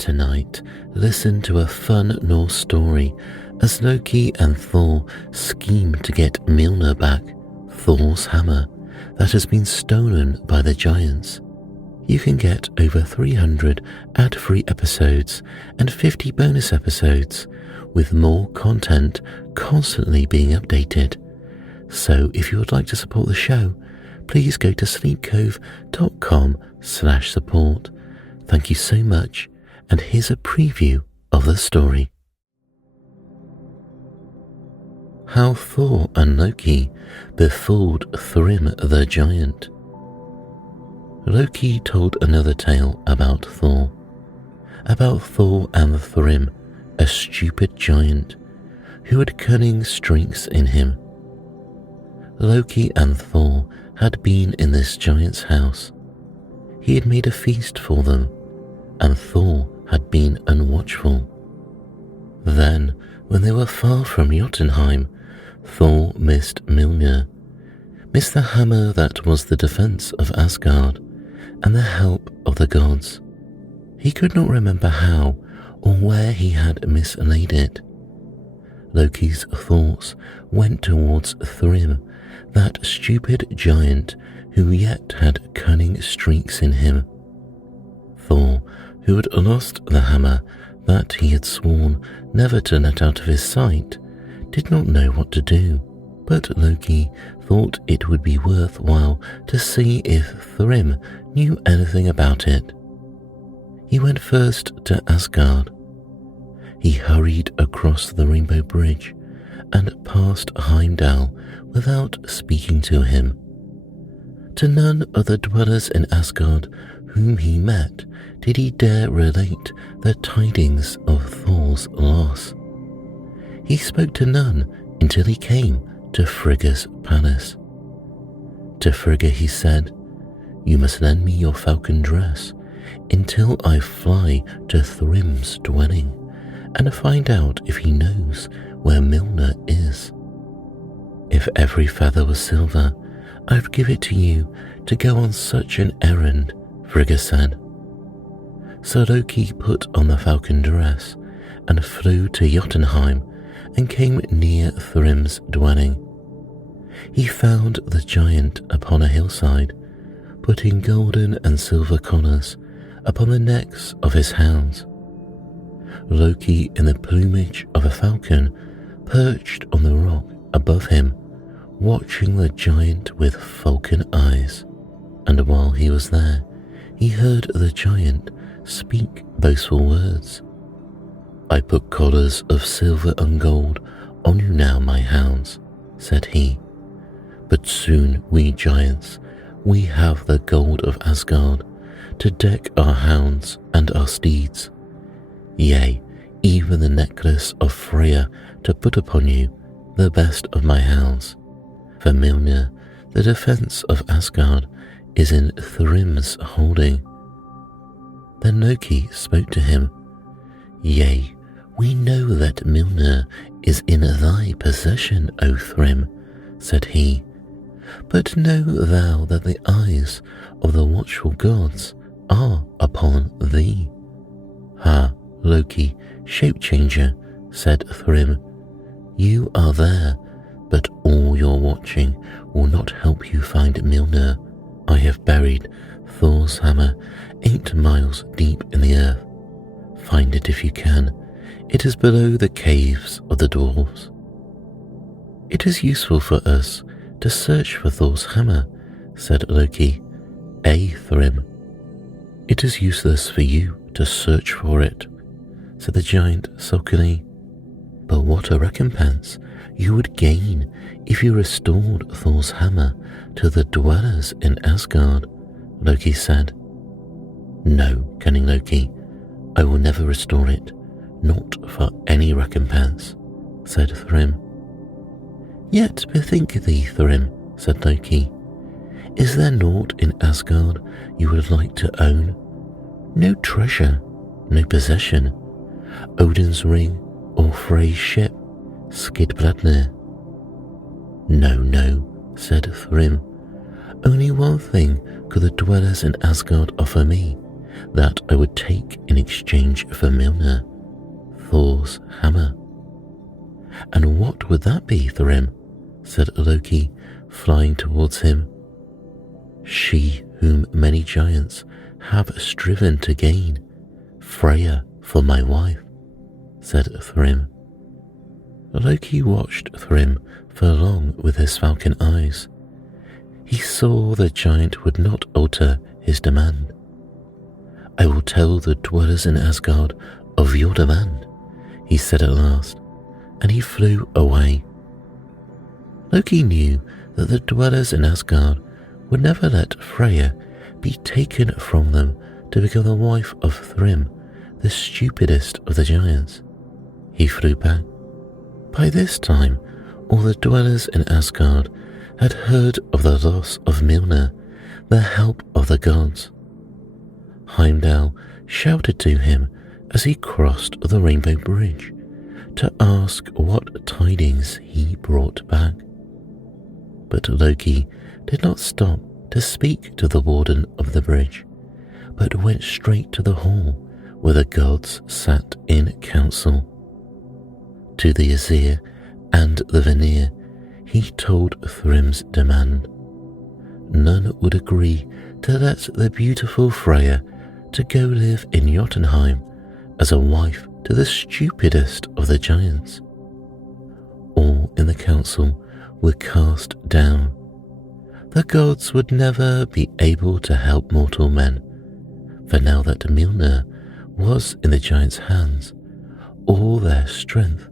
Tonight, listen to a fun Norse story as Loki and Thor scheme to get Mjolnir back, Thor's hammer that has been stolen by the giants. You can get over 300 ad-free episodes and 50 bonus episodes, with more content constantly being updated. So if you would like to support the show, please go to sleepcove.com/support. Thank you so much, and here's a preview of the story. How Thor and Loki befooled Thrym the giant. Loki told another tale about Thor and Thrym, a stupid giant who had cunning streaks in him. Loki and Thor had been in this giant's house. He had made a feast for them, and Thor had been unwatchful. Then, when they were far from Jotunheim, Thor missed Mjolnir, missed the hammer that was the defense of Asgard and the help of the gods. He could not remember how or where he had mislaid it. Loki's thoughts went towards Thrym, that stupid giant who yet had cunning streaks in him. Thor, who had lost the hammer that he had sworn never to let out of his sight, did not know what to do, but Loki thought it would be worthwhile to see if Thrym knew anything about it. He went first to Asgard. He hurried across the Rainbow Bridge and past Heimdall without speaking to him. To none of the dwellers in Asgard whom he met did he dare relate the tidings of Thor's loss. He spoke to none until he came to Frigga's palace. To Frigga he said, "You must lend me your falcon dress until I fly to Thrym's dwelling and find out if he knows where Mjolnir is. If every feather was silver, I'd give it to you to go on such an errand," Frigga said. So Loki put on the falcon dress and flew to Jotunheim and came near Thrym's dwelling. He found the giant upon a hillside, putting golden and silver collars upon the necks of his hounds. Loki, in the plumage of a falcon, perched on the rock above him, watching the giant with falcon eyes. And while he was there, he heard the giant speak boastful words. "I put collars of silver and gold on you now, my hounds," said he. "But soon we giants, we have the gold of Asgard to deck our hounds and our steeds. Yea, even the necklace of Freya to put upon you, the best of my hounds. For Mjolnir, the defense of Asgard, is in Thrym's holding." Then Loki spoke to him. "Yea, we know that Mjolnir is in thy possession, O Thrym," said he. "But know thou that the eyes of the watchful gods are upon thee." "Ha, Loki, shape-changer," said Thrym. "You are there, but all your watching will not help you find Mjolnir. I have buried Thor's hammer 8 miles deep in the earth. Find it if you can. It is below the caves of the dwarves." "It is useful for us to search for Thor's hammer," said Loki. Thrym. "It is useless for you to search for it," said the giant sulkily. "But what a recompense you would gain if you restored Thor's hammer to the dwellers in Asgard," Loki said. "No, cunning Loki, I will never restore it, not for any recompense," said Thrym. "Yet bethink thee, Thrym," said Loki. "Is there naught in Asgard you would like to own? No treasure, no possession, Odin's ring or Frey's ship, Skidbladnir?" No, said Thrym. "Only one thing could the dwellers in Asgard offer me, that I would take in exchange for Mjolnir, Thor's hammer. And what would that be, Thrym? Said Loki, flying towards him. She whom many giants have striven to gain, Freya for my wife, said Thrym. Loki watched Thrym for long with his falcon eyes. He saw the giant would not alter his demand. I will tell the dwellers in Asgard of your demand, he said at last, and he flew away. Loki knew that the dwellers in Asgard would never let Freya be taken from them to become the wife of Thrym, the stupidest of the giants. He flew back. By this time, all the dwellers in Asgard had heard of the loss of Mjolnir, the help of the gods. Heimdall shouted to him as he crossed the Rainbow Bridge to ask what tidings he brought back. But Loki did not stop to speak to the warden of the bridge, but went straight to the hall where the gods sat in council. To the Aesir and the Vanir, he told Thrym's demand. None would agree to let the beautiful Freya to go live in Jotunheim as a wife to the stupidest of the giants. All in the council were cast down. The gods would never be able to help mortal men, for now that Mjolnir was in the giants' hands, all their strength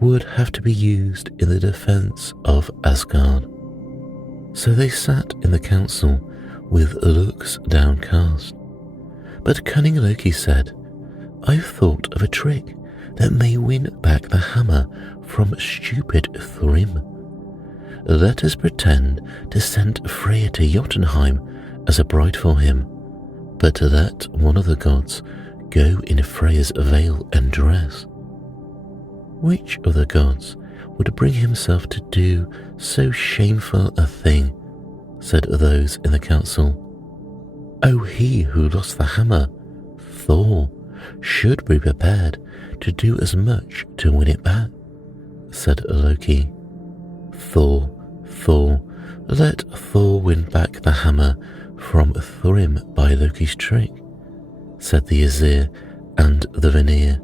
would have to be used in the defense of Asgard. So they sat in the council with looks downcast. But cunning Loki said, I've thought of a trick that may win back the hammer from stupid Thrym. Let us pretend to send Freya to Jotunheim as a bride for him, but let one of the gods go in Freya's veil and dress. Which of the gods would bring himself to do so shameful a thing? Said those in the council. Oh, he who lost the hammer, Thor, should be prepared to do as much to win it back, said Loki. Thor, let Thor win back the hammer from Thrym by Loki's trick, said the Aesir and the Vanir.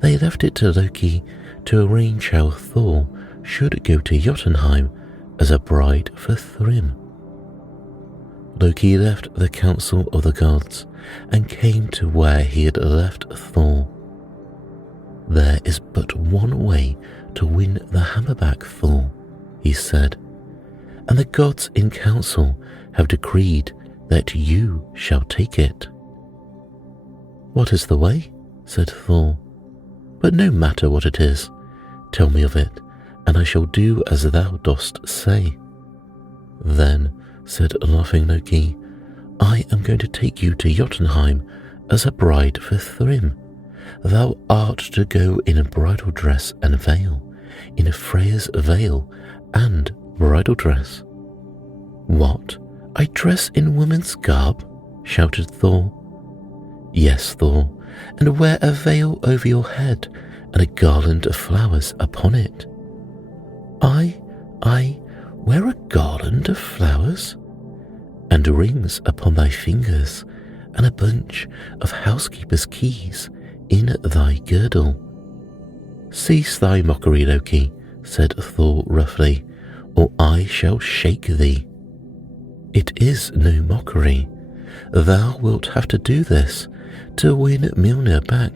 They left it to Loki to arrange how Thor should go to Jotunheim as a bride for Thrym. Loki left the council of the gods and came to where he had left Thor. There is but one way to win the hammer back, Thor, he said, and the gods in council have decreed that you shall take it. What is the way? Said Thor. But no matter what it is, tell me of it, and I shall do as thou dost say. Then, said laughing Loki, I am going to take you to Jotunheim as a bride for Thrym. Thou art to go in a bridal dress and veil, in Freya's veil and bridal dress. What? I dress in woman's garb? Shouted Thor. Yes, Thor, and wear a veil over your head and a garland of flowers upon it. I wear a garland of flowers? And rings upon thy fingers, and a bunch of housekeeper's keys in thy girdle. Cease thy mockery, Loki, said Thor roughly, or I shall shake thee. It is no mockery. Thou wilt have to do this to win Mjolnir back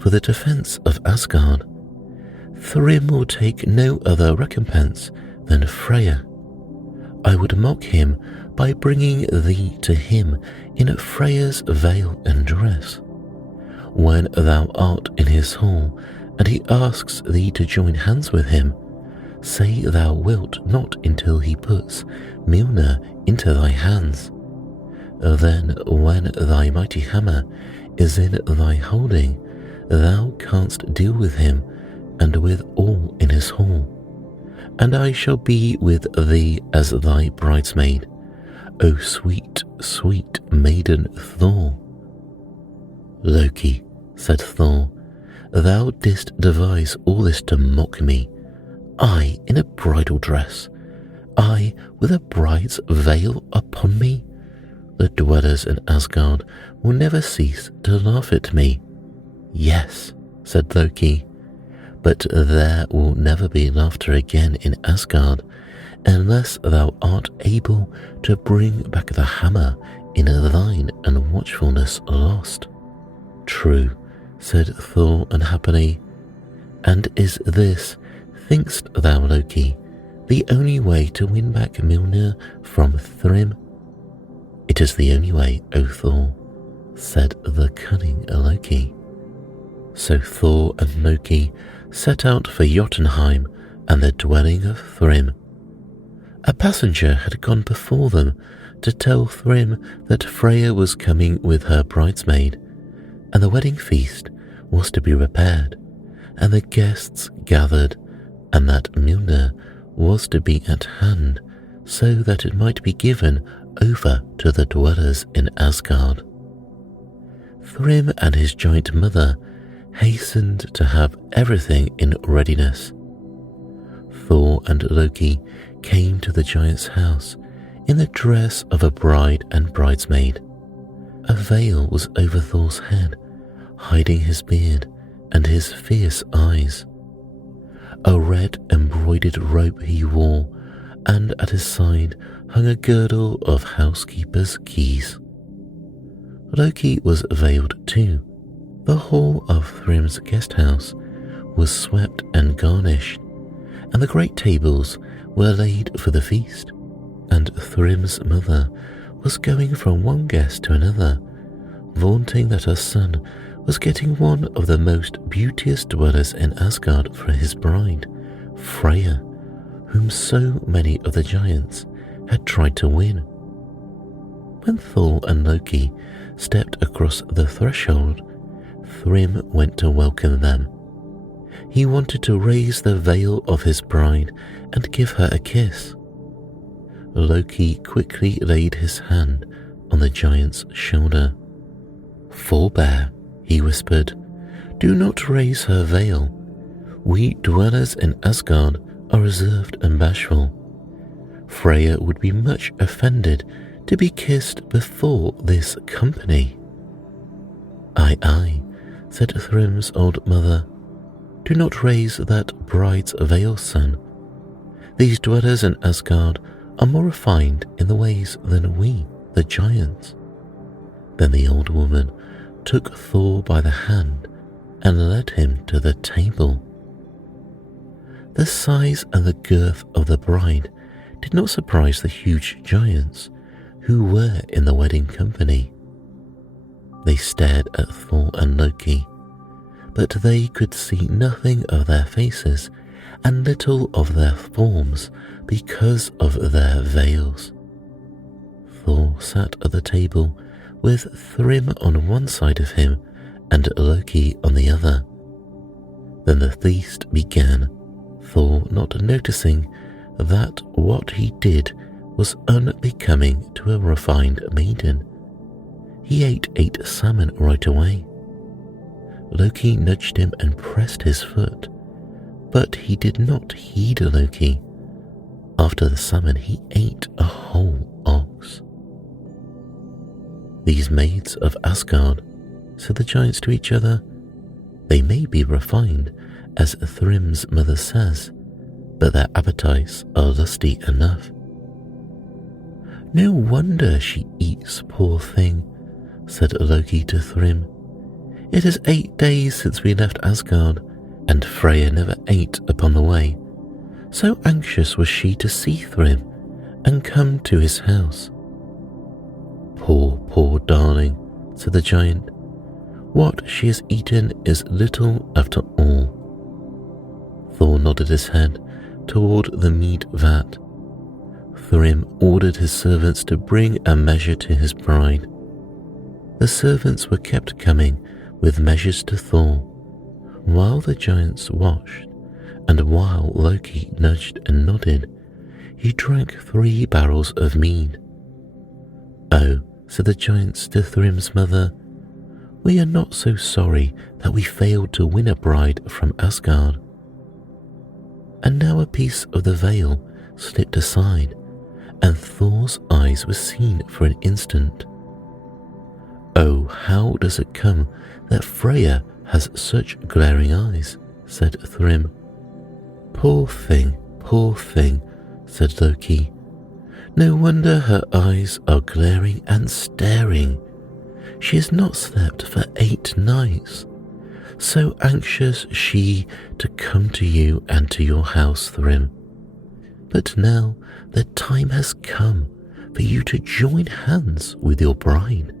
for the defense of Asgard. Thrym will take no other recompense than Freya. I would mock him by bringing thee to him in Freya's veil and dress. When thou art in his hall, and he asks thee to join hands with him, say thou wilt not until he puts Mjolnir into thy hands. Then when thy mighty hammer is in thy holding, thou canst deal with him and with all in his hall. And I shall be with thee as thy bridesmaid, O sweet, sweet maiden Thor. Loki, said Thor, thou didst devise all this to mock me. I in a bridal dress, I with a bride's veil upon me. The dwellers in Asgard will never cease to laugh at me. Yes, said Loki, but there will never be laughter again in Asgard unless thou art able to bring back the hammer in thine unwatchfulness lost. True, said Thor unhappily, and is this, thinkst thou, Loki, the only way to win back Mjolnir from Thrym? It is the only way, O Thor, said the cunning Loki. So Thor and Loki set out for Jotunheim and the dwelling of Thrym. A passenger had gone before them to tell Thrym that Freya was coming with her bridesmaid, and the wedding feast was to be repaired, and the guests gathered, and that Mjolnir was to be at hand, so that it might be given over to the dwellers in Asgard. Thrym and his giant mother hastened to have everything in readiness. Thor and Loki came to the giant's house in the dress of a bride and bridesmaid. A veil was over Thor's head, hiding his beard and his fierce eyes. A red embroidered robe he wore, and at his side hung a girdle of housekeeper's keys. Loki was veiled too. The hall of Thrym's guest house was swept and garnished, and the great tables were laid for the feast, and Thrym's mother was going from one guest to another, vaunting that her son was getting one of the most beauteous dwellers in Asgard for his bride, Freya, whom so many of the giants had tried to win. When Thor and Loki stepped across the threshold, Thrym went to welcome them. He wanted to raise the veil of his bride and give her a kiss. Loki quickly laid his hand on the giant's shoulder. Forbear, he whispered. Do not raise her veil. We dwellers in Asgard are reserved and bashful. Freya would be much offended to be kissed before this company. Aye, said Thrym's old mother. Do not raise that bride's veil, son. These dwellers in Asgard are more refined in the ways than we, the giants. Then the old woman took Thor by the hand and led him to the table. The size and the girth of the bride did not surprise the huge giants who were in the wedding company. They stared at Thor and Loki, but they could see nothing of their faces and little of their forms because of their veils. Thor sat at the table with Thrym on one side of him and Loki on the other. Then the feast began, Thor not noticing that what he did was unbecoming to a refined maiden. He ate 8 salmon right away. Loki nudged him and pressed his foot, but he did not heed Loki. After the salmon, he ate a whole ox. These maids of Asgard, said the giants to each other, they may be refined, as Thrym's mother says, but their appetites are lusty enough. No wonder she eats, poor thing, said Loki to Thrym. It is 8 days since we left Asgard, and Freya never ate upon the way. So anxious was she to see Thrym and come to his house. Poor darling, said the giant. What she has eaten is little after all. Thor nodded his head toward the mead vat. Thrym ordered his servants to bring a measure to his bride. The servants were kept coming with measures to Thor, while the giants watched, and while Loki nudged and nodded, he drank 3 barrels of mead. Oh, said the giants to Thrym's mother, we are not so sorry that we failed to win a bride from Asgard." And now a piece of the veil slipped aside, and Thor's eyes were seen for an instant. "Oh, how does it come that Freya has such glaring eyes?" said Thrym. Poor thing," said Loki. "No wonder her eyes are glaring and staring. She has not slept for 8 nights. So anxious she to come to you and to your house, Thrym. But now the time has come for you to join hands with your bride.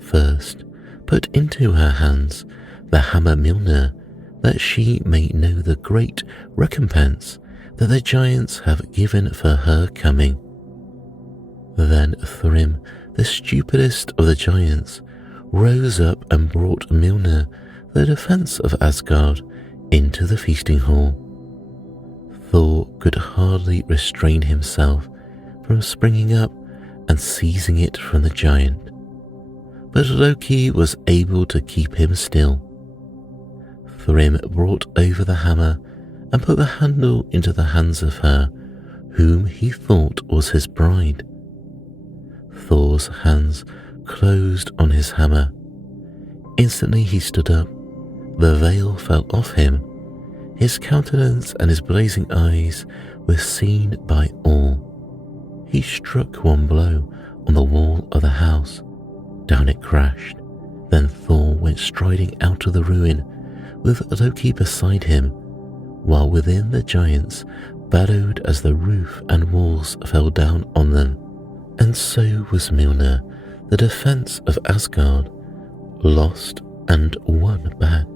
First, put into her hands the hammer Mjolnir, that she may know the great recompense that the giants have given for her coming." Then Thrym, the stupidest of the giants, rose up and brought Mjolnir, the defense of Asgard, into the feasting hall. Thor could hardly restrain himself from springing up and seizing it from the giant, but Loki was able to keep him still. Thrym brought over the hammer and put the handle into the hands of her whom he thought was his bride. Thor's hands closed on his hammer. Instantly he stood up. The veil fell off him. His countenance and his blazing eyes were seen by all. He struck one blow on the wall of the house. Down it crashed. Then Thor went striding out of the ruin, with Loki beside him, while within the giants bellowed as the roof and walls fell down on them. And so was Mjolnir, the defense of Asgard, lost and won back.